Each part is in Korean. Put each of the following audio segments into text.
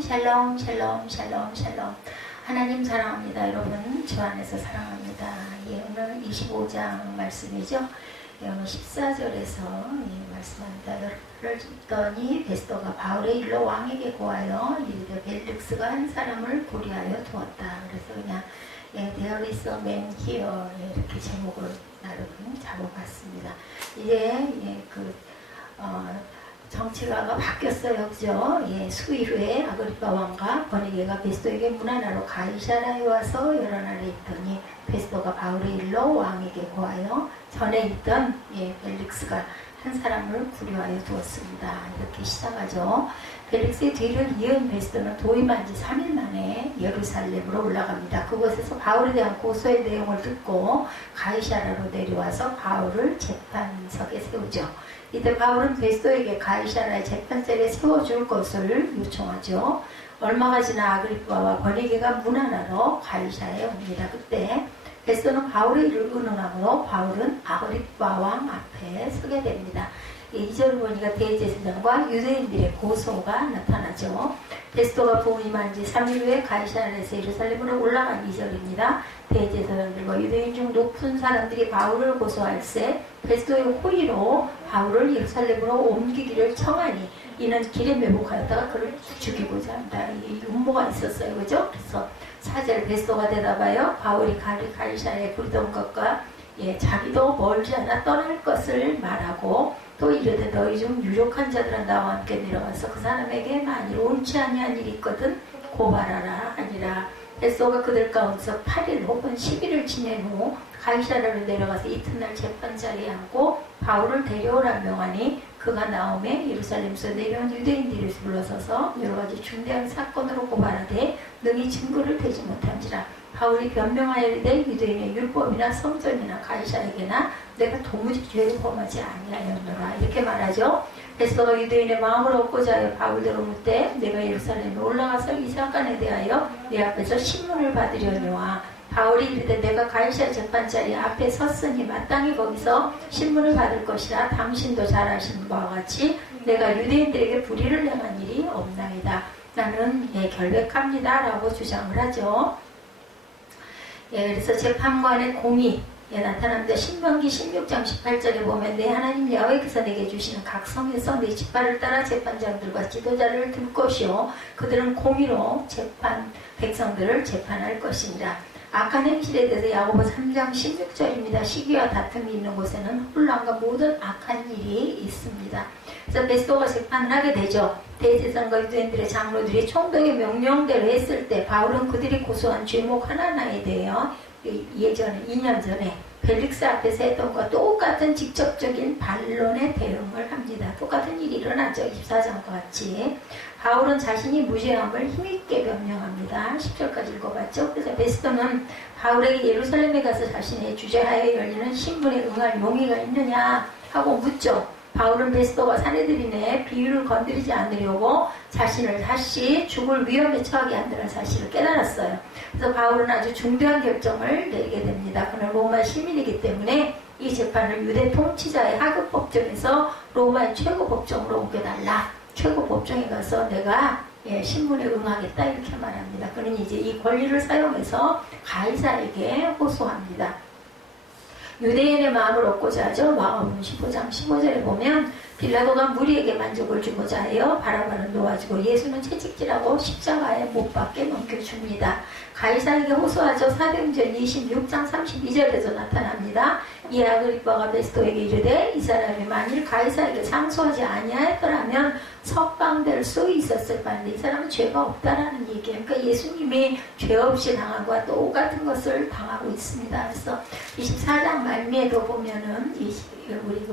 샬롬 샬롬 샬롬 샬롬 샬롬. 하나님 사랑합니다. 여러분 주 안에서 사랑합니다. 예, 오늘 25장 말씀이죠. 예, 오늘 14절에서 예, 말씀합니다. 열을 짓더니 베스도가 바울의 일로 왕에게 고하여 이르되 벨릭스가 한 사람을 고리하여 두었다. 그래서 그냥 예, There is a man here 예, 이렇게 제목을 나름 잡아봤습니다. 이제 예, 정치가가 바뀌었어요. 그죠? 예, 수일 후에 아그리파 왕과 버니게가 베스도에게 문안하러 가이사라에 와서 여러 날에 있더니 베스도가 바울의 일로 왕에게 고하여 전에 있던 예, 벨릭스가 한 사람을 구려하여 두었습니다. 이렇게 시작하죠. 벨릭스의 뒤를 이은 베스도는 도임한 지 3일 만에 예루살렘으로 올라갑니다. 그곳에서 바울에 대한 고소의 내용을 듣고 가이사라로 내려와서 바울을 재판석에 세우죠. 이때 바울은 베스도에게 가이사라의 재판자리에 세워줄 것을 요청하죠. 얼마가 지나 아그리빠와 버니게가 문안하러 가이사라에 옵니다. 그때 베스도는 바울의 일을 의논하므로 바울은 아그리빠 왕 앞에 서게 됩니다. 2절을 보니까 대제사장과 유대인들의 고소가 나타나죠. 베스도가 부임한 지 3일 후에 가이사라에서 예루살렘으로 올라간 2절입니다. 대제사장들과 유대인 중 높은 사람들이 바울을 고소할세 베스도의 호의로 바울을 예루살렘으로 옮기기를 청하니 이는 길에 매복하였다가 그를 죽이고자 한다. 이 음모가 있었어요. 그죠? 그래서 4절 베스도가 대답하여 바울이 가이사라에 부르던 것과 예, 자기도 멀지 않아 떠날 것을 말하고 또 이르되 너희 중 유력한 자들은 나와 함께 내려가서 그 사람에게 만일 옳지 아니한 일이 있거든 고발하라 하니라. 베스도가 그들 가운데서 8일 혹은 10일을 지낸 후 가이사라로 내려가서 이튿날 재판자리에 앉고 바울을 데려오라 명하니 그가 나오매 예루살렘에서 내려온 유대인들이 불러서서 여러가지 중대한 사건으로 고발하되 능히 증거를 대지 못한지라. 바울이 변명하여 이르되 유대인의 율법이나 성전이나 가이사에게나 내가 도무지 죄를 범하지 아니하였노라. 이렇게 말하죠. 베스도가 유대인의 마음을 얻고자 하여 바울대로 묻되 내가 예루살렘에 올라가서 이 사건에 대하여 내 앞에서 신문을 받으려니와 바울이 이르되 내가 가이사 재판자리 앞에 섰으니 마땅히 거기서 신문을 받을 것이라. 당신도 잘 아시는 바와 같이 내가 유대인들에게 불의를 행한 일이 없나이다. 나는 예, 결백합니다 라고 주장을 하죠. 예, 그래서 재판관의 공의 예, 나타납니다. 신명기 16장 18절에 보면 내 하나님 야훼께서 내게 주시는 각 성에서 내 지파를 따라 재판장들과 지도자를 들 것이요 그들은 공의로 백성들을 재판할 것이니라. 악한 행실에 대해서 야고보 3장 16절입니다. 시기와 다툼이 있는 곳에는 혼란과 모든 악한 일이 있습니다. 그래서 베스도가 재판을 하게 되죠. 대제사장과 유대인들의 장로들이 총독의 명령대로 했을 때 바울은 그들이 고소한 죄목 하나하나에 대하여 예전에 2년 전에 벨릭스 앞에서 했던 것과 똑같은 직접적인 반론의 대응을 합니다. 똑같은 일이 일어나죠. 24장과 같이. 바울은 자신이 무죄함을 힘있게 변명합니다. 10절까지 읽어봤죠. 그래서 베스도는 바울에게 예루살렘에 가서 자신의 주제하에 열리는 신문에 응할 용의가 있느냐 하고 묻죠. 바울은 베스도가 사내들인의 비유를 건드리지 않으려고 자신을 다시 죽을 위험에 처하게 한다는 사실을 깨달았어요. 그래서 바울은 아주 중대한 결정을 내리게 됩니다. 그는 로마 시민이기 때문에 이 재판을 유대 통치자의 하급 법정에서 로마의 최고 법정으로 옮겨달라. 최고 법정에 가서 내가 예, 신문에 응하겠다 이렇게 말합니다. 그는 이제 이 권리를 사용해서 가이사에게 호소합니다. 유대인의 마음을 얻고자 하죠. 마가복음 15장 15절에 보면 빌라도가 무리에게 만족을 주고자 하여 바라바를 놓아주고 예수는 채찍질하고 십자가에 못 박게 넘겨줍니다. 가이사에게 호소하죠. 사도행전 26장 32절에서 나타납니다. 이 아그리빠가 베스도에게 이르되 이 사람이 만일 가이사에게 상소하지 아니하였더라면 석방될 수 있었을 판데 이 사람은 죄가 없다라는 얘기예요. 그러니까 예수님이 죄 없이 당한 것과 똑같은 것을 당하고 있습니다. 그래서 24장 말미에도 보면은 우리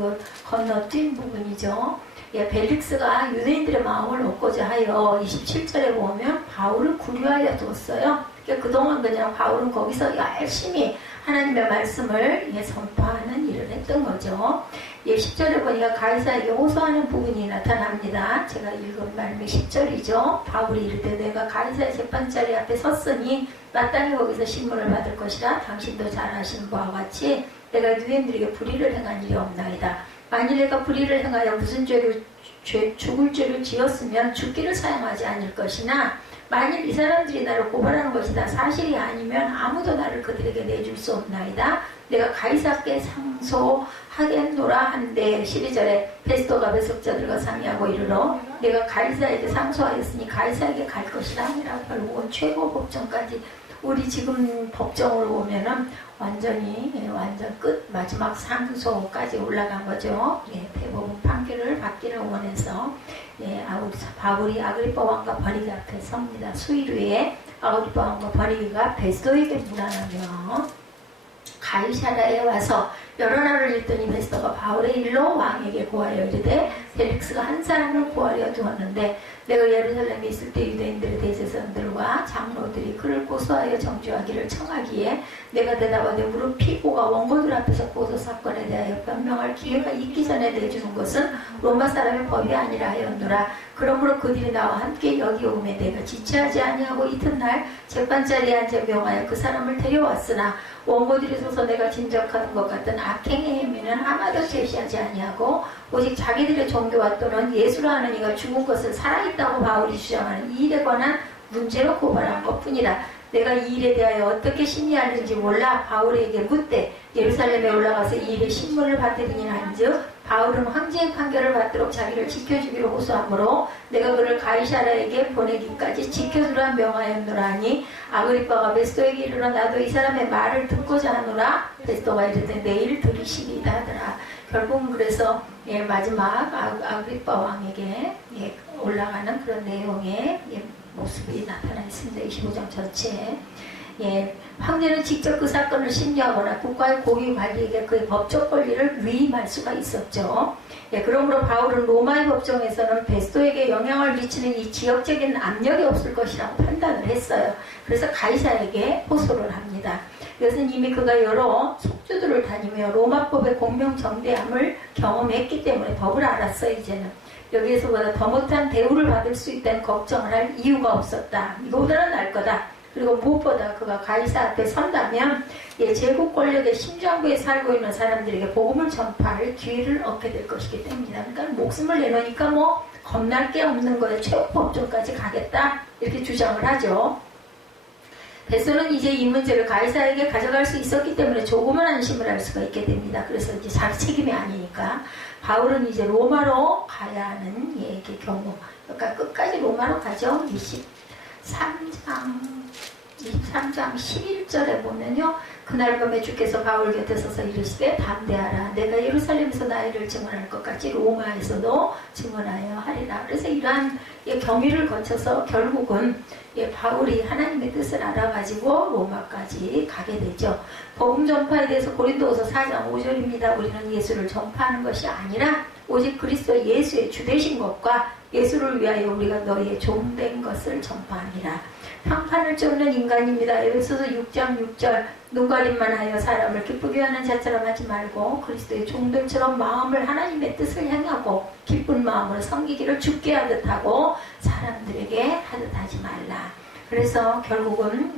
건너뛴 부분이죠. 예, 벨릭스가 유대인들의 마음을 얻고자 하여 27절에 보면 바울을 구류하여 두었어요. 그러니까 그동안 그냥 바울은 거기서 열심히 하나님의 말씀을 예, 선포하는 일을 했던 거죠. 예, 10절에 보니까 가이사에게 호소하는 부분이 나타납니다. 제가 읽은 말씀이 10절이죠. 바울이 이르되 내가 가이사의 재판자리 앞에 섰으니 마땅히 거기서 신문을 받을 것이라. 당신도 잘 아시는 바와 같이 내가 유대인들에게 불의를 행한 일이 없나이다. 만일 내가 불의를 행하여 무슨 죄를 죽을 죄를 지었으면 죽기를 사용하지 않을 것이나 만일 이 사람들이 나를 고발하는 것이 다 사실이 아니면 아무도 나를 그들에게 내줄 수 없나이다. 내가 가이사께 상소하겠노라 한데 12절에 베스토가 배석자들과 상의하고 이르러 내가 가이사에게 상소하였으니 가이사에게 갈 것이라 하니라. 결국은 최고 법정까지 우리 지금 법정으로 보면은 완전 끝 마지막 상소까지 올라간 거죠. 예, 대법원 판결을 받기를 원해서 바울이 아그리빠 왕과 버니게 앞에 섭니다. 수일 후에 아그리빠 왕과 버니게가 베스토에게 문안하며 가이사라에 와서 여러 날을 읽더니 베스토가 바울의 일로 왕에게 고하여 이르되 펠릭스가 한 사람을 고하려 두었는데 내가 예루살렘에 있을 때 유대인들의 대제사장들과 장로들이 그를 고소하여 정죄하기를 청하기에 내가 대답하되 무릇 피고가 원고들 앞에서 고소 사건에 대하여 변명할 기회가 있기 전에 내주는 것은 로마 사람의 법이 아니라 하였노라. 그러므로 그들이 나와 함께 여기 오매 내가 지체하지 아니하고 이튿날 재판자리에 앉아 명하여 그 사람을 데려왔으나 원고들이 서서 내가 짐작하는 것 같은 악행의 행위는 하나도 제시하지 아니하고 오직 자기들의 종교와 또는 예수라 하는 이가 죽은 것을 살아있다고 바울이 주장하는 이 일에 관한 문제로 고발한 것뿐이라. 내가 이 일에 대하여 어떻게 심리하는지 몰라 바울에게 묻되 예루살렘에 올라가서 이 일의 신문을 받으리니 한즉 바울은 황제의 판결을 받도록 자기를 지켜주기로 호소하므로 내가 그를 가이사라에게 보내기까지 지켜주라 명하였노라 하니 아그리빠가 베스토에게 이르러 나도 이 사람의 말을 듣고자 하노라. 베스토가 이르되 내일 들으시리이다 하더라. 결국은 그래서 마지막 아그리빠 왕에게 올라가는 그런 내용의 모습이 나타나 있습니다. 25장 전체에. 황제는 직접 그 사건을 심리하거나 국가의 고위 관리에게 그의 법적 권리를 위임할 수가 있었죠. 그러므로 바울은 로마의 법정에서는 베스토에게 영향을 미치는 이 지역적인 압력이 없을 것이라고 판단을 했어요. 그래서 가이사에게 호소를 합니다. 이것은 이미 그가 여러 속주들을 다니며 로마법의 공명정대함을 경험했기 때문에 법을 알았어요. 이제는 여기에서보다 더 못한 대우를 받을 수 있다는 걱정을 할 이유가 없었다. 이거보다는 날 거다. 그리고 무엇보다 그가 가이사 앞에 선다면 제국 권력의 심장부에 살고 있는 사람들에게 복음을 전파할 기회를 얻게 될 것이기 때문이다. 그러니까 목숨을 내놓으니까 뭐 겁날 게 없는 거에 최후 법정까지 가겠다 이렇게 주장을 하죠. 베스토는 이제 이 문제를 가이사에게 가져갈 수 있었기 때문에 조금은 안심을 할 수가 있게 됩니다. 그래서 이제 자기 책임이 아니니까 바울은 이제 로마로 가야 하는 경우, 그러니까 끝까지 로마로 가죠. 23장 11절에 보면요. 그날 밤에 주께서 바울 곁에 서서 이르시되 담대하라. 내가 예루살렘에서 나의 일을 증언할 것 같이 로마에서도 증언하여 하리라. 그래서 이러한 경위를 거쳐서 결국은 바울이 하나님의 뜻을 알아가지고 로마까지 가게 되죠. 복음 전파에 대해서 고린도후서 4장 5절입니다. 우리는 예수를 전파하는 것이 아니라 오직 그리스도 예수의 주되신 것과 예수를 위하여 우리가 너희의 종된 것을 전파하니라. 평판을 쫓는 인간입니다. 에베소서 6장 6절 눈가림만 하여 사람을 기쁘게 하는 자처럼 하지 말고 그리스도의 종들처럼 마음을 하나님의 뜻을 향하고 기쁜 마음으로 섬기기를 주께 하듯 하고 사람들에게 하듯 하지 말라. 그래서 결국은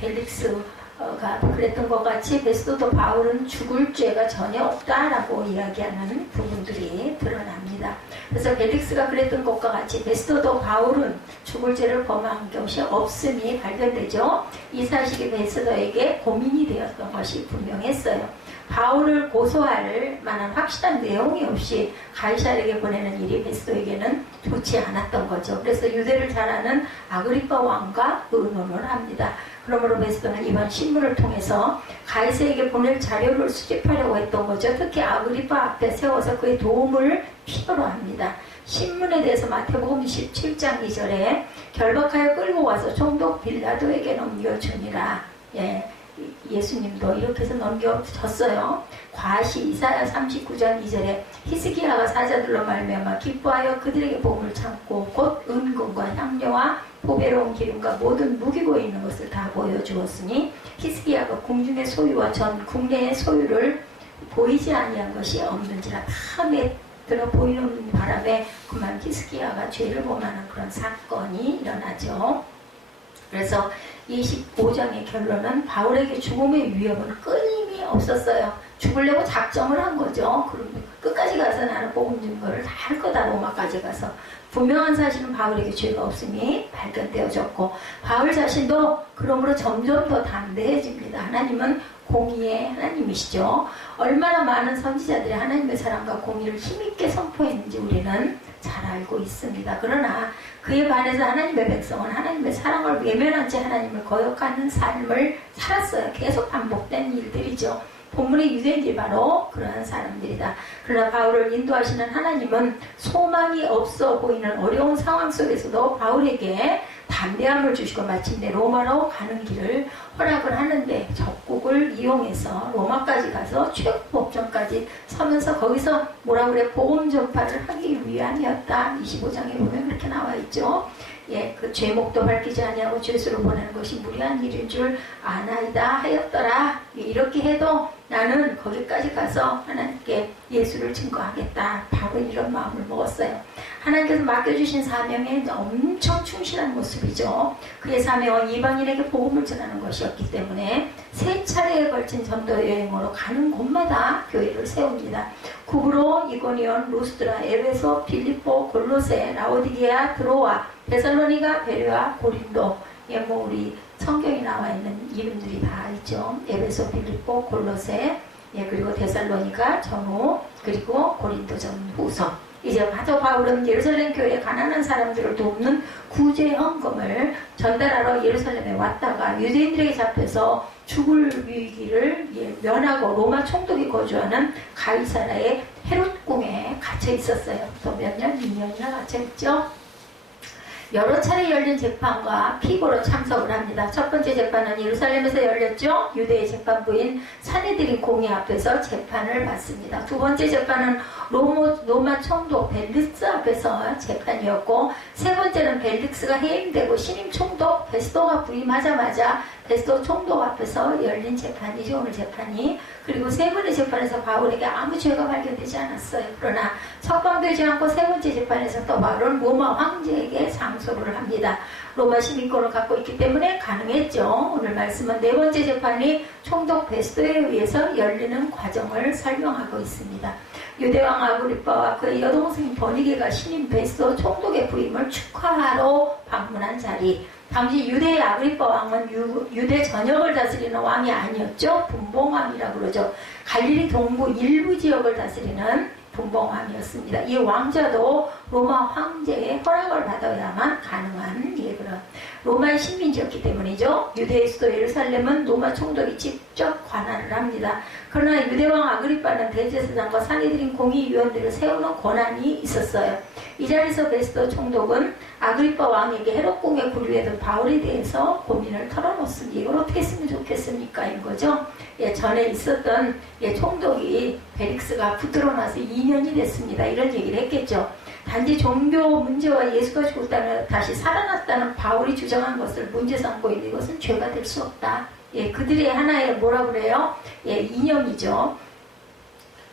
벨릭스가 그랬던 것 같이 베스토도 바울은 죽을 죄가 전혀 없다라고 이야기하는 부분들이 드러납니다. 그래서 벨릭스가 그랬던 것과 같이 베스토도 바울은 죽을 죄를 범한 것이 없음이 발견되죠. 이 사실이 베스토에게 고민이 되었던 것이 분명했어요. 바울을 고소할 만한 확실한 내용이 없이 가이사에게 보내는 일이 베스토에게는 좋지 않았던 거죠. 그래서 유대를 잘 아는 아그리빠 왕과 의논을 합니다. 그러므로 베스토는 이번 신문을 통해서 가이사에게 보낼 자료를 수집하려고 했던 거죠. 특히 아그리빠 앞에 세워서 그의 도움을 필요로 합니다. 신문에 대해서 마태복음 17장 2절에 결박하여 끌고 와서 총독 빌라도에게 넘겨주니라. 예수님도 이렇게 해서 넘겨졌어요. 과시 이사야 39장 2절에 히스기야가 사자들로 말미암아 기뻐하여 그들에게 복음을 참고 곧 은금과 향료와 보배로운 기름과 모든 무기고 있는 것을 다 보여주었으니 히스기야가 궁중의 소유와 전 국내의 소유를 보이지 아니한 것이 없는지라. 다음에 들어 보이는 바람에 그만 히스기야가 죄를 범하는 그런 사건이 일어나죠. 그래서 25장의 결론은 바울에게 죽음의 위협은 끊임이 없었어요. 죽으려고 작정을 한 거죠. 그럼 끝까지 가서 나는 복음 증거를 다 할 거다. 로마까지 가서. 분명한 사실은 바울에게 죄가 없음이 발견되어졌고 바울 자신도 그러므로 점점 더 담대해집니다. 하나님은 공의의 하나님이시죠. 얼마나 많은 선지자들이 하나님의 사랑과 공의를 힘있게 선포했는지 우리는 잘 알고 있습니다. 그러나 그에 반해서 하나님의 백성은 하나님의 사랑을 외면한 채 하나님을 거역하는 삶을 살았어요. 계속 반복된 일들이죠. 본문의 유대인들이 바로 그러한 사람들이다. 그러나 바울을 인도하시는 하나님은 소망이 없어 보이는 어려운 상황 속에서도 바울에게 담대함을 주시고 마침내 로마로 가는 길을 허락을 하는데 적국을 이용해서 로마까지 가서 최고 법정까지 서면서 거기서 뭐라 그래? 복음 전파를 하기 위함이었다. 25장에 보면 그렇게 나와 있죠. 예, 그 죄목도 밝히지 아니하고 죄수를 보내는 것이 무리한 일인 줄 아나이다 하였더라. 이렇게 해도 나는 거기까지 가서 하나님께 예수를 증거하겠다. 바로 이런 마음을 먹었어요. 하나님께서 맡겨주신 사명에 엄청 충실한 모습이죠. 그의 사명은 이방인에게 복음을 전하는 것이었기 때문에 세 차례에 걸친 전도 여행으로 가는 곳마다 교회를 세웁니다. 구브로, 이고니온, 루스드라, 에베소, 빌립보, 골로새, 라오디게아, 드로아, 데살로니가, 베레아, 고린도. 예, 뭐 우리 성경에 나와 있는 이름들이 다 있죠. 에베소, 빌립보, 골로새, 예, 그리고 데살로니가, 전후, 그리고 고린도 전후서. 이제 마저 바울은 예루살렘 교회에 가난한 사람들을 돕는 구제 헌금을 전달하러 예루살렘에 왔다가 유대인들에게 잡혀서 죽을 위기를 면하고 로마 총독이 거주하는 가이사라의 헤롯궁에 갇혀 있었어요. 또 몇 년, 2년이나 갇혀 있죠. 여러 차례 열린 재판과 피고로 참석을 합니다. 첫 번째 재판은 예루살렘에서 열렸죠. 유대의 재판부인 사내들인 공의 앞에서 재판을 받습니다. 두 번째 재판은 로마 총독 벨릭스 앞에서 재판이었고, 세 번째는 벨릭스가 해임되고 신임 총독 베스도가 부임하자마자 베스도 총독 앞에서 열린 재판이죠. 오늘 재판이. 그리고 세 번의 재판에서 바울에게 아무 죄가 발견되지 않았어요. 그러나 석방되지 않고 세 번째 재판에서 또 바울은 로마 황제에게 상소를 합니다. 로마 시민권을 갖고 있기 때문에 가능했죠. 오늘 말씀은 네 번째 재판이 총독 베스도에 의해서 열리는 과정을 설명하고 있습니다. 유대왕 아그리빠와 그의 여동생 버니게가 신임 베스도 총독의 부임을 축하하러 방문한 자리. 당시 유대의 아그리빠 왕은 유대 전역을 다스리는 왕이 아니었죠. 분봉왕이라고 그러죠. 갈릴리 동부 일부 지역을 다스리는 분봉왕이었습니다. 이 왕자도 로마 황제의 허락을 받아야만 가능한 그런 로마의 식민지였기 때문이죠. 유대의 수도 예루살렘은 로마 총독이 직접 관할을 합니다. 그러나 유대왕 아그리빠는 대제사장과 사내들인 공의위원들을 세우는 권한이 있었어요. 이 자리에서 베스도 총독은 아그리빠 왕에게 헤롯궁에 구류해둔 바울에 대해서 고민을 털어놓습니다. 이걸 어떻게 했으면 좋겠습니까? 인 거죠. 예, 전에 있었던 총독이 벨릭스가 붙들어 놔서 2년이 됐습니다. 이런 얘기를 했겠죠. 단지 종교 문제와 예수가 죽었다는 다시 살아났다는 바울이 주장한 것을 문제 삼고 있는 것은 죄가 될 수 없다. 예, 그들의 하나의 뭐라 그래요? 예, 이념이죠.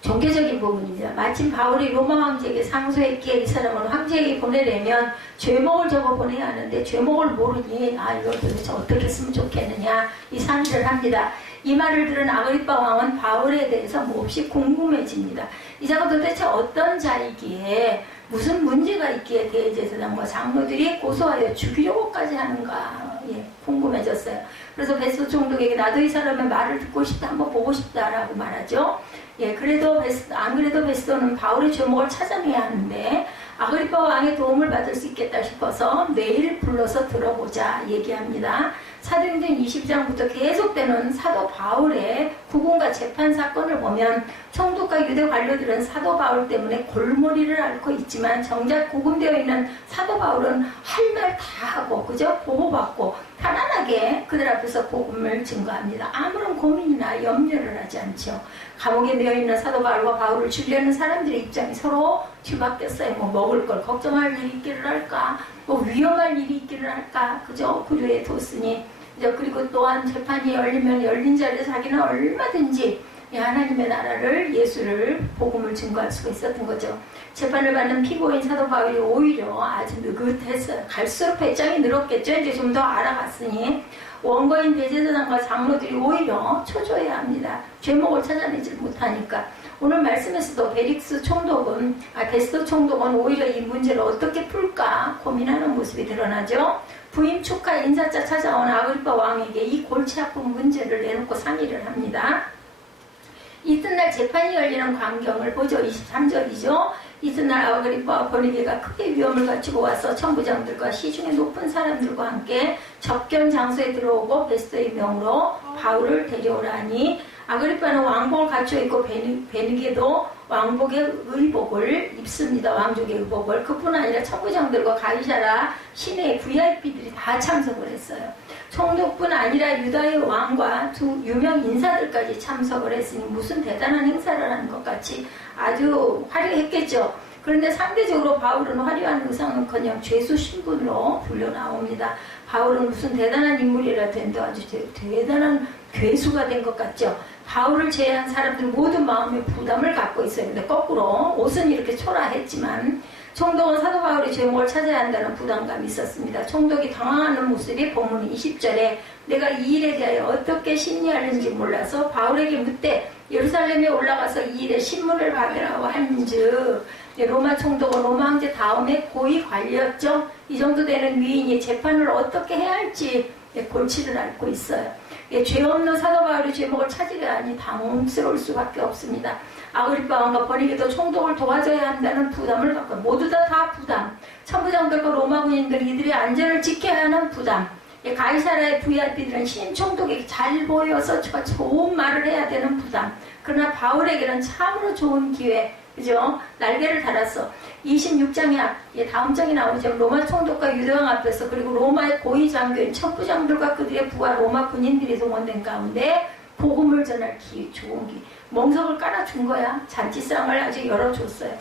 종교적인 부분입니다. 마침 바울이 로마 황제에게 상소했기에 이 사람을 황제에게 보내려면 죄목을 적어 보내야 하는데 죄목을 모르니 이걸 도대체 어떻게 쓰면 좋겠느냐 이 상의를 합니다. 이 말을 들은 아그리빠 왕은 바울에 대해서 몹시 궁금해집니다. 이 자가 도대체 어떤 자이기에 무슨 문제가 있기에 대제사장과 장로들이 고소하여 죽이려고까지 하는가 궁금해졌어요. 그래서 베스도 총독에게 나도 이 사람의 말을 듣고 싶다, 한번 보고 싶다라고 말하죠. 그래도 안 그래도 베스도는 바울의 죄목을 찾아내야 하는데 아그리빠 왕의 도움을 받을 수 있겠다 싶어서 내일 불러서 들어보자 얘기합니다. 사도행전 20장부터 계속되는 사도 바울의 구금과 재판 사건을 보면 총독과 유대 관료들은 사도 바울 때문에 골머리를 앓고 있지만 정작 구금되어 있는 사도 바울은 할 말 다 하고 그저 보호받고 편안하게 그들 앞에서 복음을 증거합니다. 아무런 고민이나 염려를 하지 않죠. 감옥에 매여 있는 사도 바울과 바울을 죽이려는 사람들의 입장이 서로 뒤바뀌었어요. 뭐 먹을 걸 걱정할 일이 있기를 할까, 뭐 위험할 일이 있기를 할까, 그저 구류에 뒀으니. 그리고 또한 재판이 열리면 열린 자리에서 자기는 얼마든지 하나님의 나라를, 예수를, 복음을 증거할 수가 있었던 거죠. 재판을 받는 피고인 사도 바울이 오히려 아주 느긋했어요. 갈수록 배짱이 늘었겠죠. 이제 좀 더 알아갔으니 원거인 대제사장과 장로들이 오히려 초조해야 합니다. 죄목을 찾아내지 못하니까. 오늘 말씀에서도 베릭스 총독은, 베스도 총독은 오히려 이 문제를 어떻게 풀까 고민하는 모습이 드러나죠. 부임 축하 인사자 찾아온 아그리파 왕에게 이 골치 아픈 문제를 내놓고 상의를 합니다. 이튿날 재판이 열리는 광경을 보죠. 23절이죠. 이튿날 아그리파와 버니게가 크게 위험을 갖추고 와서 천부장들과 시중에 높은 사람들과 함께 접견 장소에 들어오고 베스도의 명으로 바울을 데려오라니, 아그리파는 왕복을 갖춰 입고 베니게도 왕복의 의복을 입습니다. 왕족의 의복을. 그뿐 아니라 천부장들과 가이사라 시내의 VIP들이 다 참석을 했어요. 총독뿐 아니라 유다의 왕과 두 유명 인사들까지 참석을 했으니 무슨 대단한 행사를 하는 것 같이 아주 화려했겠죠. 그런데 상대적으로 바울은 화려한 의상은커녕 죄수 신분으로 불려 나옵니다. 바울은 무슨 대단한 인물이라 된다 아주 대단한 괴수가 된 것 같죠. 바울을 제외한 사람들 모두 마음에 부담을 갖고 있어요. 근데 거꾸로 옷은 이렇게 초라했지만 총독은 사도 바울의 죄목을 찾아야 한다는 부담감이 있었습니다. 총독이 당황하는 모습이 본문 20절에 내가 이 일에 대하여 어떻게 심리하는지 몰라서 바울에게 묻되 예루살렘에 올라가서 이 일에 신문을 받으라고 한즉, 로마 총독은 로마 황제 다음에 고위 관리였죠. 이 정도 되는 위인이 재판을 어떻게 해야 할지 골치를 앓고 있어요. 죄 없는 사도 바울의 죄목을 찾으려 하니 당혹스러울 수밖에 없습니다. 아그리파 왕과 버니게도 총독을 도와줘야 한다는 부담을 갖고, 모두 다 부담. 천부장들과 로마 군인들 이들의 안전을 지켜야 하는 부담. 가이사라의 VIP들은 신임 총독에게 잘 보여서 좋은 말을 해야 되는 부담. 그러나 바울에게는 참으로 좋은 기회, 그죠? 날개를 달았어. 26장에 다음 장에 나오죠. 로마 총독과 유대왕 앞에서, 그리고 로마의 고위 장교인 천부장들과 그들의 부하 로마 군인들이 동원된 가운데 복음을 전할 좋은 기, 멍석을 깔아준 거야. 잔치상을 아주 열어줬어요.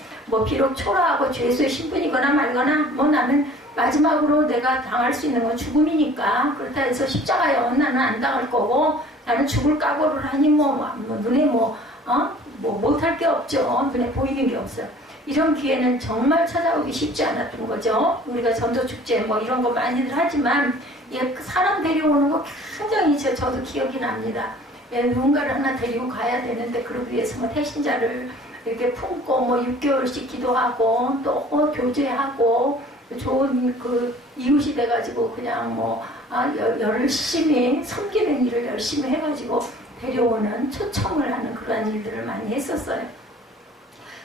비록 초라하고 죄수의 신분이거나 말거나, 나는 마지막으로 내가 당할 수 있는 건 죽음이니까, 그렇다 해서 십자가에 나는 안 당할 거고, 나는 죽을 각오를 하니 눈에 못할 게 없죠. 눈에 보이는 게 없어요. 이런 기회는 정말 찾아오기 쉽지 않았던 거죠. 우리가 전도축제 이런 거 많이들 하지만, 사람 데려오는 거 굉장히 저도 기억이 납니다. 누군가를 하나 데리고 가야 되는데, 그러기 위해서 태신자를 이렇게 품고 6개월씩 기도하고 또 교제하고 좋은 이웃이 돼가지고 그냥 열심히 섬기는 일을 열심히 해가지고 데려오는, 초청을 하는 그러한 일들을 많이 했었어요.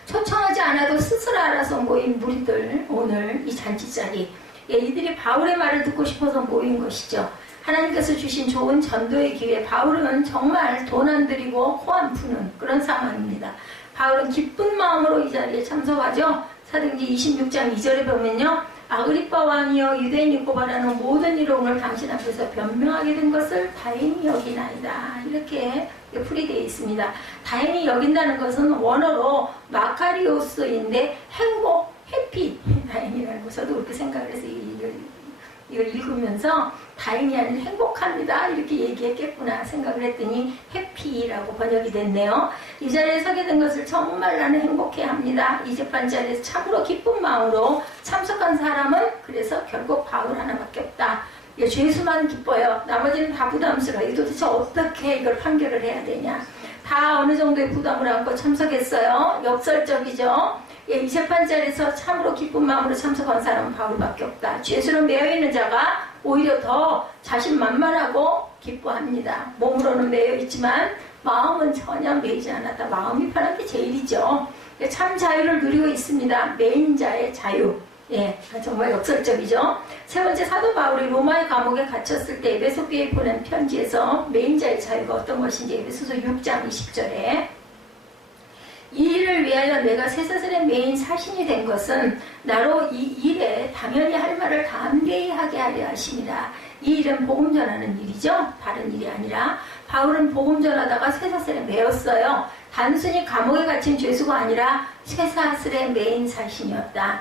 초청하지 않아도 스스로 알아서 모인 무리들, 오늘 이 잔치자리, 이들이 바울의 말을 듣고 싶어서 모인 것이죠. 하나님께서 주신 좋은 전도의 기회, 바울은 정말 돈 안 들이고 코 안 푸는 그런 상황입니다. 바울은 기쁜 마음으로 이 자리에 참석하죠. 사도행전 26장 2절에 보면요, 아그리파 왕이여 유대인이 고발하는 모든 일을 오늘 당신 앞에서 변명하게 된 것을 다행히 여기나이다. 이렇게 풀이되어 있습니다. 다행히 여긴다는 것은 원어로 마카리오스인데 행복, 해피, 다행이라는 거. 저도 그렇게 생각을 해서 이걸 읽으면서 다행이 아닌 행복합니다 이렇게 얘기했겠구나 생각을 했더니 해피라고 번역이 됐네요. 이 자리에 서게 된 것을 정말 나는 행복해합니다. 이 재판 자리에서 참으로 기쁜 마음으로 참석한 사람은 그래서 결국 바울 하나밖에 없다. 죄수만 기뻐요. 나머지는 다 부담스러워. 이 도대체 어떻게 이걸 판결을 해야 되냐. 다 어느 정도의 부담을 안고 참석했어요. 역설적이죠. 이 재판 자리에서 참으로 기쁜 마음으로 참석한 사람은 바울밖에 없다. 죄수로 매여있는 자가 오히려 더 자신만만하고 기뻐합니다. 몸으로는 매여있지만 마음은 전혀 매이지 않았다. 마음이 편한 게 제일이죠. 참 자유를 누리고 있습니다. 매인 자의 자유. 정말 역설적이죠. 세 번째, 사도 바울이 로마의 감옥에 갇혔을 때 에베소 교회에 보낸 편지에서 매인 자의 자유가 어떤 것인지 에베소서 6장 20절에 이 일을 위하여 내가 쇠사슬의 메인 사신이 된 것은 나로 이 일에 당연히 할 말을 담대히 하게 하려 하심이라. 이 일은 복음 전하는 일이죠. 다른 일이 아니라. 바울은 복음 전하다가 쇠사슬에 매였어요. 단순히 감옥에 갇힌 죄수가 아니라 쇠사슬의 메인 사신이었다.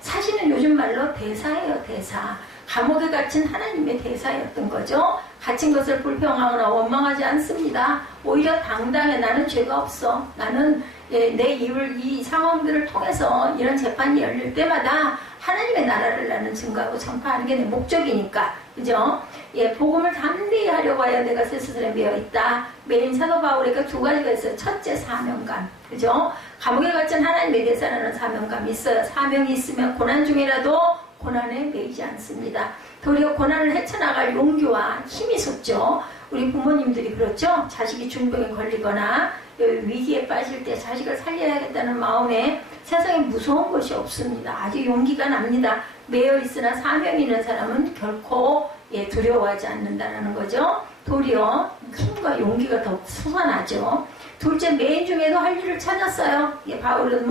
사신은 요즘 말로 대사예요. 대사. 감옥에 갇힌 하나님의 대사였던 거죠. 갇힌 것을 불평하거나 원망하지 않습니다. 오히려 당당해. 나는 죄가 없어. 나는 내 이 상황들을 통해서 이런 재판이 열릴 때마다 하나님의 나라를 나는 증거하고 전파하는 게 내 목적이니까. 그죠? 예, 복음을 담대히 하려고 하여 내가 스스로 매여 있다. 메인 사도 바울에게 두 가지가 있어요. 첫째, 사명감. 그죠? 감옥에 갇힌 하나님의 대사라는 사명감이 있어요. 사명이 있으면 고난 중이라도 고난에 매이지 않습니다. 도리어 고난을 헤쳐나갈 용기와 힘이 솟죠. 우리 부모님들이 그렇죠. 자식이 중병에 걸리거나 위기에 빠질 때 자식을 살려야겠다는 마음에 세상에 무서운 것이 없습니다. 아주 용기가 납니다. 매여 있으나 사명이 있는 사람은 결코 두려워하지 않는다는 거죠. 도리어 힘과 용기가 더 솟아나죠. 둘째, 매인 중에도 할 일을 찾았어요. 바울은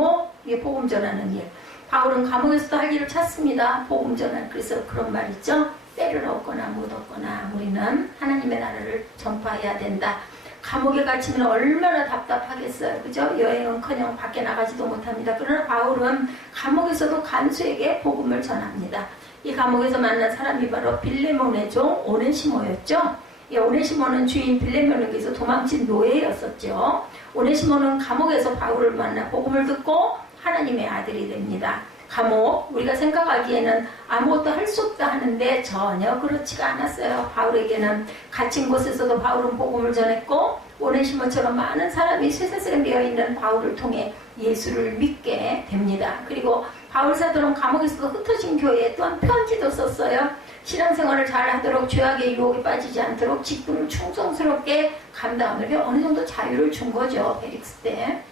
복음 전하는 일. 바울은 감옥에서도 할 일을 찾습니다. 복음 전하는. 그래서 그런 말 있죠. 때를 얻거나 못 얻거나 우리는 하나님의 나라를 전파해야 된다. 감옥에 갇히면 얼마나 답답하겠어요. 그죠? 여행은커녕 밖에 나가지도 못합니다. 그러나 바울은 감옥에서도 간수에게 복음을 전합니다. 이 감옥에서 만난 사람이 바로 빌레몬의 종 오네시모였죠. 오네시모는 주인 빌레몬에게서 도망친 노예였었죠. 오네시모는 감옥에서 바울을 만나 복음을 듣고 하나님의 아들이 됩니다. 감옥, 우리가 생각하기에는 아무것도 할 수 없다 하는데 전혀 그렇지가 않았어요. 바울에게는 갇힌 곳에서도 바울은 복음을 전했고 오네시모처럼 많은 사람이 쇠사슬에 매어있는 바울을 통해 예수를 믿게 됩니다. 그리고 바울 사도는 감옥에서도 흩어진 교회에 또한 편지도 썼어요. 신앙생활을 잘하도록 죄악의 유혹에 빠지지 않도록 직분을 충성스럽게 감당하며 어느 정도 자유를 준 거죠. 펠릭스 때.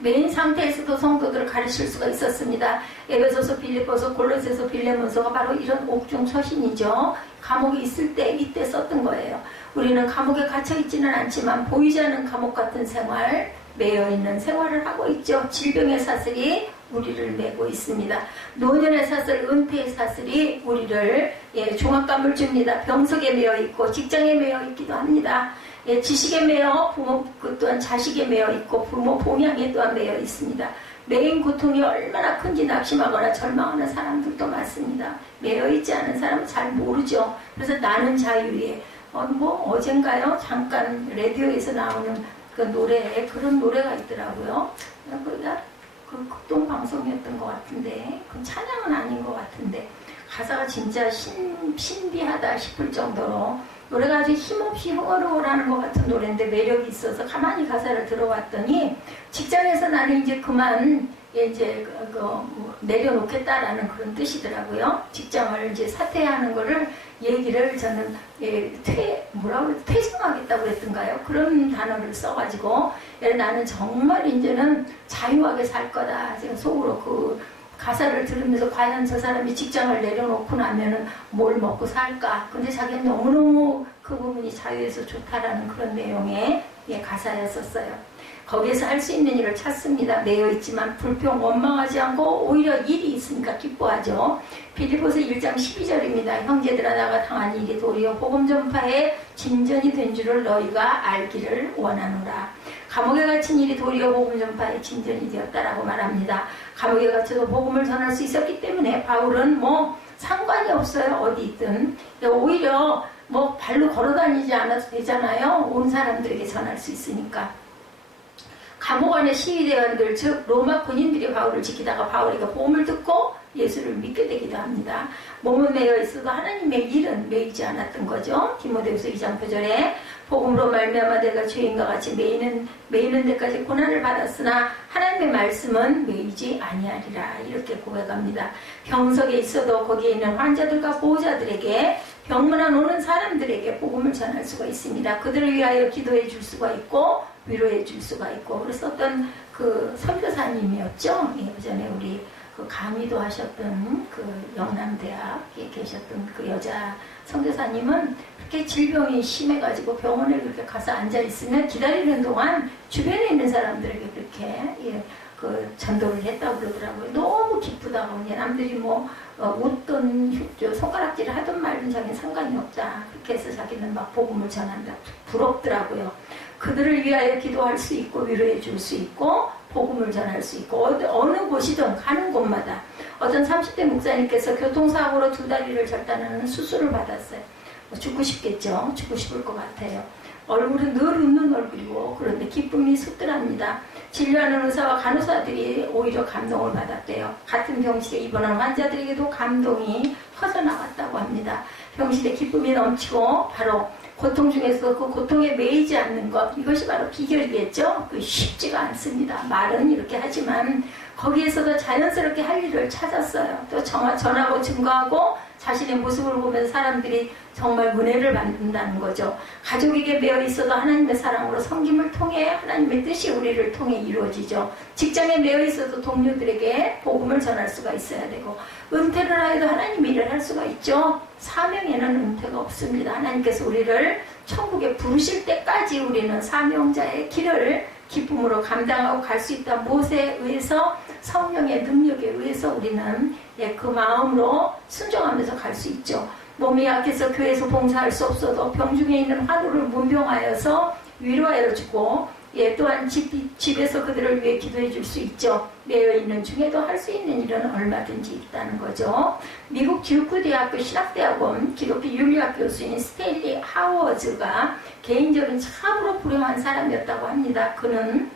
메인 상태에서도 성도들을 가르칠 수가 있었습니다. 에베소서, 빌립보서, 골로새서, 빌레몬서가 바로 이런 옥중 서신이죠. 감옥에 있을 때 이때 썼던 거예요. 우리는 감옥에 갇혀 있지는 않지만 보이지 않는 감옥 같은 생활, 매여 있는 생활을 하고 있죠. 질병의 사슬이 우리를 메고 있습니다. 노년의 사슬, 은퇴의 사슬이 우리를 종합감을 줍니다. 병석에 매여 있고 직장에 매여 있기도 합니다. 지식에 매여 부모 또한 자식에 매여 있고 부모 봉양에 또한 매여 있습니다. 매인 고통이 얼마나 큰지 낙심하거나 절망하는 사람들도 많습니다. 매여 있지 않은 사람은 잘 모르죠. 그래서 나는 자유에 어젠가요 잠깐 라디오에서 나오는 그 노래에 그런 노래가 있더라고요. 그 극동 방송이었던 것 같은데 그 찬양은 아닌 것 같은데 가사가 진짜 신비하다 싶을 정도로 노래가 아주 힘없이 흥얼흥얼하는 것 같은 노래인데 매력이 있어서 가만히 가사를 들어봤더니 직장에서 나는 이제 그만 내려놓겠다라는 그런 뜻이더라고요. 직장을 이제 사퇴하는 거를 얘기를 저는 퇴직하겠다고 그랬던가요? 그런 단어를 써가지고 나는 정말 이제는 자유하게 살 거다. 제가 속으로 그 가사를 들으면서 과연 저 사람이 직장을 내려놓고 나면은 뭘 먹고 살까? 근데 자기는 너무너무 그 부분이 자유에서 좋다라는 그런 내용의 가사였었어요. 거기에서 할 수 있는 일을 찾습니다. 매여 있지만 불평 원망하지 않고 오히려 일이 있으니까 기뻐하죠. 빌립보서 1장 12절입니다. 형제들아 나가 당한 일이 도리어 복음 전파에 진전이 된 줄을 너희가 알기를 원하노라. 감옥에 갇힌 일이 도리어 복음 전파에 진전이 되었다라고 말합니다. 감옥에 갇혀도 복음을 전할 수 있었기 때문에 바울은 상관이 없어요. 어디 있든. 오히려 발로 걸어다니지 않아도 되잖아요. 온 사람들에게 전할 수 있으니까. 감옥 안에 시위대원들 즉 로마 군인들이 바울을 지키다가 바울에게 복음을 듣고 예수를 믿게 되기도 합니다. 몸은 매여 있어도 하나님의 일은 매이지 않았던 거죠. 디모데후서 2장 9절에 복음으로 말미암아 내가 죄인과 같이 매이는 데까지 고난을 받았으나 하나님의 말씀은 매이지 아니하리라 이렇게 고백합니다. 병석에 있어도 거기에 있는 환자들과 보호자들에게 병문안 오는 사람들에게 복음을 전할 수가 있습니다. 그들을 위하여 기도해 줄 수가 있고 위로해 줄 수가 있고 그래서 어떤 그 선교사님이었죠. 예전에 우리 그 강의도 하셨던 그 영남대학에 계셨던 그 여자 선교사님은 그렇게 질병이 심해가지고 병원에 그렇게 가서 앉아있으면 기다리는 동안 주변에 있는 사람들에게 그렇게 그 전도를 했다고 그러더라고요. 너무 기쁘다고. 남들이 웃던 흉조, 손가락질을 하든 말든 자기는 상관이 없다. 그렇게 해서 자기는 막 복음을 전한다. 부럽더라고요. 그들을 위하여 기도할 수 있고 위로해 줄 수 있고 복음을 전할 수 있고 어느 곳이든 가는 곳마다 어떤 30대 목사님께서 교통사고로 두 다리를 절단하는 수술을 받았어요. 죽고 싶겠죠. 죽고 싶을 것 같아요. 얼굴은 늘 웃는 얼굴이고 그런데 기쁨이 습득합니다. 진료하는 의사와 간호사들이 오히려 감동을 받았대요. 같은 병실에 입원한 환자들에게도 감동이 퍼져나갔다고 합니다. 병실에 기쁨이 넘치고 바로 고통 중에서 그 고통에 매이지 않는 것, 이것이 바로 비결이겠죠. 쉽지가 않습니다. 말은 이렇게 하지만 거기에서도 자연스럽게 할 일을 찾았어요. 또 전하고 증거하고 자신의 모습을 보면서 사람들이 정말 은혜를 받는다는 거죠. 가족에게 매여 있어도 하나님의 사랑으로 섬김을 통해 하나님의 뜻이 우리를 통해 이루어지죠. 직장에 매여 있어도 동료들에게 복음을 전할 수가 있어야 되고, 은퇴를 하여도 하나님 일을 할 수가 있죠. 사명에는 은퇴가 없습니다. 하나님께서 우리를 천국에 부르실 때까지 우리는 사명자의 길을 기쁨으로 감당하고 갈 수 있다. 못에 의해서, 성령의 능력에 의해서 우리는 그 마음으로 순종하면서 갈 수 있죠. 몸이 약해서 교회에서 봉사할 수 없어도 병중에 있는 환우를 문병하여서 위로하여 주고, 또한 집에서 그들을 위해 기도해 줄 수 있죠. 매여 있는 중에도 할 수 있는 일은 얼마든지 있다는 거죠. 미국 듀크 대학교 신학대학원 기독교 윤리학 교수인 스탠리 하워즈가 개인적인 참으로 불행한 사람이었다고 합니다. 그는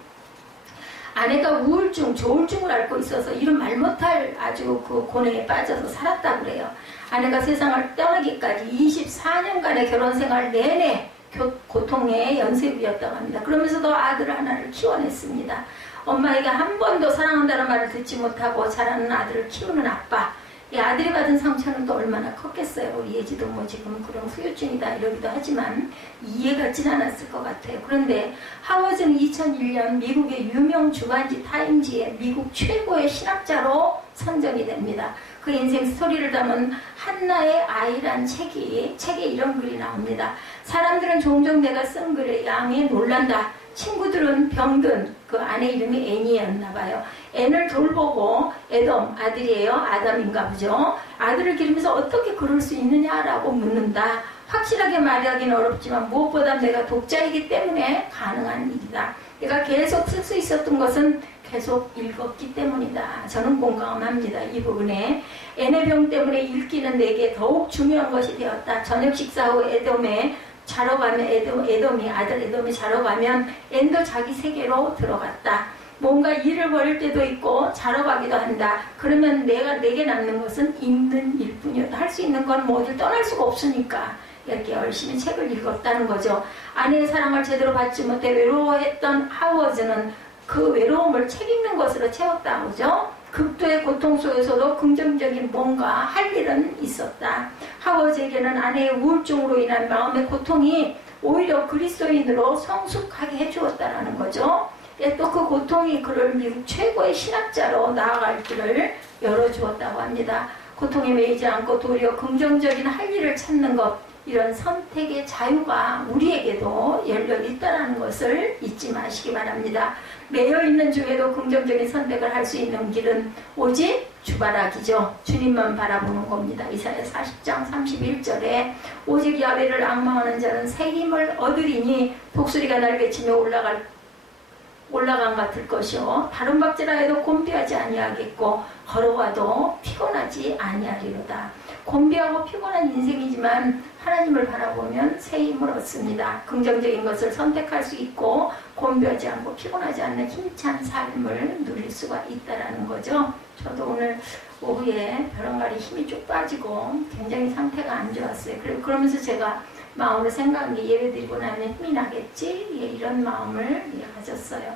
아내가 우울증, 조울증을 앓고 있어서 이런 말 못할 아주 그 고뇌에 빠져서 살았다고 그래요. 아내가 세상을 떠나기까지 24년간의 결혼 생활 내내 고통의 연쇄부였다고 합니다. 그러면서도 아들 하나를 키워냈습니다. 엄마에게 한 번도 사랑한다는 말을 듣지 못하고 자라는 아들을 키우는 아빠. 이 아들이 받은 상처는 또 얼마나 컸겠어요. 우리 예지도 뭐 지금 그런 후유증이다 이러기도 하지만 이해가진 않았을 것 같아요. 그런데 하워즈는 2001년 미국의 유명 주간지 타임지의 미국 최고의 신학자로 선정이 됩니다. 그 인생 스토리를 담은 한나의 아이란 책에 이런 글이 나옵니다. 사람들은 종종 내가 쓴 글에 양에 놀란다. 친구들은 병든, 그 아내 이름이 애니였나 봐요. 앤을 돌보고 에돔, 아들이에요. 아담인가 보죠. 아들을 기르면서 어떻게 그럴 수 있느냐라고 묻는다. 확실하게 말하기는 어렵지만 무엇보다 내가 독자이기 때문에 가능한 일이다. 내가 계속 쓸 수 있었던 것은 계속 읽었기 때문이다. 저는 공감합니다. 이 부분에. 앤의 병 때문에 읽기는 내게 더욱 중요한 것이 되었다. 저녁 식사 후 에돔에 자러 가면 아들 에돔이 자러 가면 앤도 자기 세계로 들어갔다. 뭔가 일을 벌일 때도 있고 자러 가기도 한다. 그러면 내게 남는 것은 읽는 일뿐이었다. 할 수 있는 건 뭐 어딜 떠날 수가 없으니까 이렇게 열심히 책을 읽었다는 거죠. 아내의 사랑을 제대로 받지 못해 외로워했던 하워즈는 그 외로움을 책 읽는 것으로 채웠다고 하죠. 극도의 고통 속에서도 긍정적인 뭔가 할 일은 있었다. 하워즈에게는 아내의 우울증으로 인한 마음의 고통이 오히려 그리스도인으로 성숙하게 해주었다는 거죠. 또 그 고통이 그를 미국 최고의 신학자로 나아갈 길을 열어주었다고 합니다. 고통에 매이지 않고 도리어 긍정적인 할 일을 찾는 것, 이런 선택의 자유가 우리에게도 열려 있다는 것을 잊지 마시기 바랍니다. 매여있는 중에도 긍정적인 선택을 할 수 있는 길은 오직 주바라기죠. 주님만 바라보는 겁니다. 이사야 40장 31절에 오직 야훼를 앙망하는 자는 새 힘을 얻으리니 독수리가 날개치며 올라간 같을 것이요 다른 박질하 해도 곤비하지 아니하겠고 걸어와도 피곤하지 아니하리로다. 곤비하고 피곤한 인생이지만 하나님을 바라보면 새 힘을 얻습니다. 긍정적인 것을 선택할 수 있고 곤비하지 않고 피곤하지 않는 힘찬 삶을 누릴 수가 있다는 거죠. 저도 오늘 오후에 벼랑가리 힘이 쭉 빠지고 굉장히 상태가 안 좋았어요. 그러면서 제가 마음으로 생각한 게 예배드리고 나면 힘이 나겠지? 이런 마음을 가졌어요.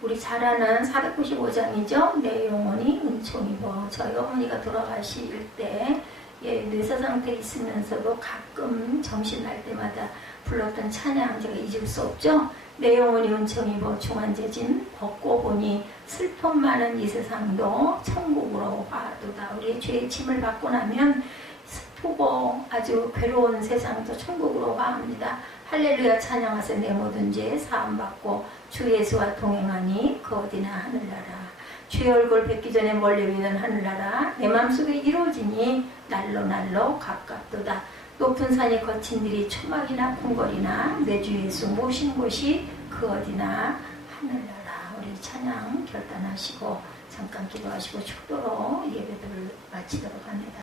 우리 잘 아는 495장이죠. 내 영혼이 은총이고, 저희 어머니가 돌아가실 때 뇌사 상태에 있으면서도 가끔 정신 날 때마다 불렀던 찬양 제가 잊을 수 없죠. 내 영혼이 은총이고 중환제진 벗고 보니 슬픔 많은 이 세상도 천국으로 가도다. 우리의 죄의 짐을 받고 나면 슬프고 아주 괴로운 세상도 천국으로 가합니다. 할렐루야 찬양하세. 내 모든 죄 사함받고 주 예수와 동행하니 그 어디나 하늘나라. 주의 얼굴 뵙기 전에 멀리 보이는 하늘나라. 내 맘속에 이루어지니 날로 가깝도다. 높은 산이 거친 들이 초막이나 궁궐이나 내 주 예수 모신 곳이 그 어디나 하늘나라. 우리 찬양 결단하시고 잠깐 기도하시고 축도로 예배들을 마치도록 합니다.